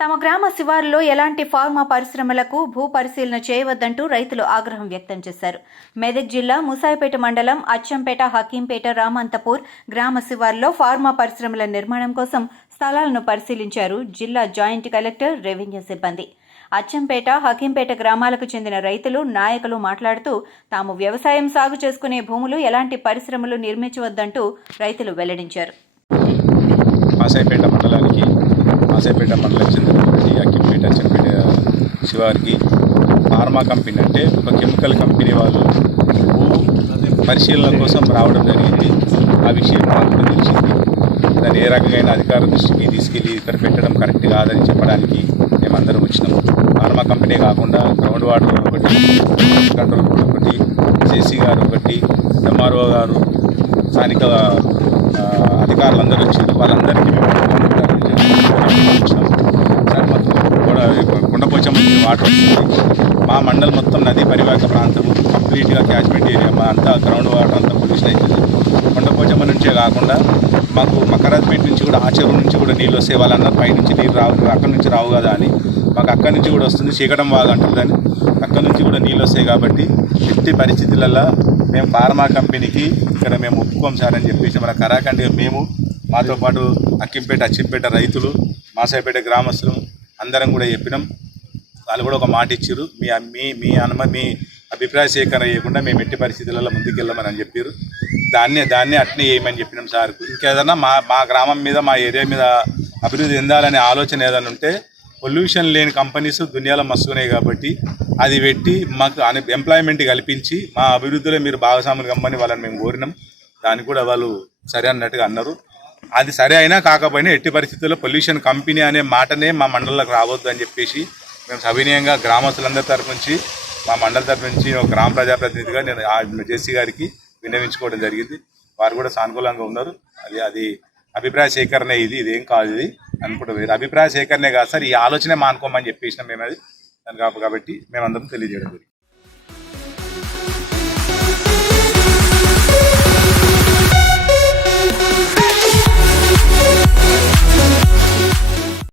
తమ గ్రామ శివారులో ఎలాంటి ఫార్మా పరిశ్రమలకు భూ పరిశీలన చేయవద్దంటూ రైతులు ఆగ్రహం వ్యక్తం చేశారు. మెదక్ జిల్లా ముసాయిపేట మండలం అచ్చంపేట హకీంపేట రామంతపూర్ గ్రామ శివారులో ఫార్మా పరిశ్రమల నిర్మాణం కోసం స్థలాలను పరిశీలించారు జిల్లా జాయింట్ కలెక్టర్ రెవెన్యూ సిబ్బంది. అచ్చంపేట హకీంపేట గ్రామాలకు చెందిన రైతులు నాయకులు మాట్లాడుతూ తాము వ్యవసాయం సాగు చేసుకునే భూములు ఎలాంటి పరిశ్రమలు నిర్మించవద్దంటూ రైతులు వెల్లడించారు. మండలానికి మాసాయిపేట మండలం చెందినటువంటి అక్కింపేట చెంపేట శివారికి ఫార్మా కంపెనీ అంటే ఒక కెమికల్ కంపెనీ వాళ్ళు పరిశీలన కోసం రావడం జరిగింది. ఆ విషయం నాకు తెలిసింది. దాన్ని ఏ రకమైన అధికార దృష్టికి తీసుకెళ్ళి ఇక్కడ పెట్టడం కరెక్ట్ కాదని చెప్పడానికి మేమందరం వచ్చినాం. ఫార్మా కంపెనీ కాకుండా గ్రౌండ్ వాటర్ ఒకటి కంట్రోల్ బోర్డు ఒకటి జేసీ గారు ఒకటి ఎంఆర్ఓ గారు స్థానిక అధికారులందరూ వచ్చారు వాళ్ళందరికీ మేము కూడా కొండపోచమ్మ నుంచి వాటర్ మా మండలం మొత్తం నదీ పరివాహక ప్రాంతం కంప్లీట్గా క్యాచ్మెంట్ ఏరియా మా అంతా గ్రౌండ్ వాటర్ అంతా పొల్యూషన్ అవుతుంది కొండపోచమ్మ నుంచే కాకుండా మాకు మకరాజ్పేట నుంచి కూడా ఆ చెరువు నుంచి కూడా నీళ్ళు వస్తే వాళ్ళన్నారు పై నుంచి నీళ్ళు రావు అక్కడి నుంచి రావు కదా అని మాకు అక్కడి నుంచి కూడా వస్తుంది చీకటం బాగా దాన్ని అక్కడి నుంచి కూడా నీళ్ళు వస్తాయి కాబట్టి ఎట్టి పరిస్థితులలో మేము ఫార్మా కంపెనీకి ఇక్కడ మేము ఒప్పుకోం సార్ అని చెప్పేసి మన కరాఖండ్గా మేము మాతో పాటు అక్కింపేట అచ్చింపేట రైతులు మాసాయిపేట గ్రామస్తులు అందరం కూడా చెప్పినాం. వాళ్ళు కూడా ఒక మాట ఇచ్చారు మీ మీ మీ అనుమ మీ అభిప్రాయ సేకరణ చేయకుండా మేము ఎట్టి పరిస్థితులలో ముందుకెళ్ళమని అని చెప్పారు దాన్నే దాన్నే అట్నే చేయమని చెప్పినాం సార్. ఇంకేదన్నా మా మా గ్రామం మీద మా ఏరియా మీద అభివృద్ధి చెందాలనే ఆలోచన ఏదైనా ఉంటే పొల్యూషన్ లేని కంపెనీస్ దునియాలో మస్తున్నాయి కాబట్టి అది పెట్టి మాకు అన్ ఎంప్లాయ్మెంట్ కల్పించి మా అభివృద్ధిలో మీరు భాగస్వాములు కమ్మని వాళ్ళని మేము కోరినాం. దాన్ని కూడా వాళ్ళు సరే అన్నట్టుగా అన్నారు. అది సరే అయినా కాకపోయినా ఎట్టి పరిస్థితుల్లో పొల్యూషన్ కంపెనీ అనే మాటనే మా మండలంలోకి రావద్దు అని చెప్పేసి మేము సవినీయంగా గ్రామస్తులందరి తరఫు నుంచి మా మండలి తరఫు నుంచి ఒక గ్రామ ప్రజాప్రతినిధిగా నేను జేసీ గారికి విన్నవించుకోవడం జరిగింది. వారు కూడా సానుకూలంగా ఉన్నారు. అది అది అభిప్రాయ సేకరణ ఇది ఇదేం కాదు ఇది అనుకుంటే అభిప్రాయ సేకరణే కాదు సార్ ఈ ఆలోచనే మానుకోమని చెప్పేసినాం మేము అది. దాని కాబట్టి మేమందరం తెలియజేయడం జరిగింది.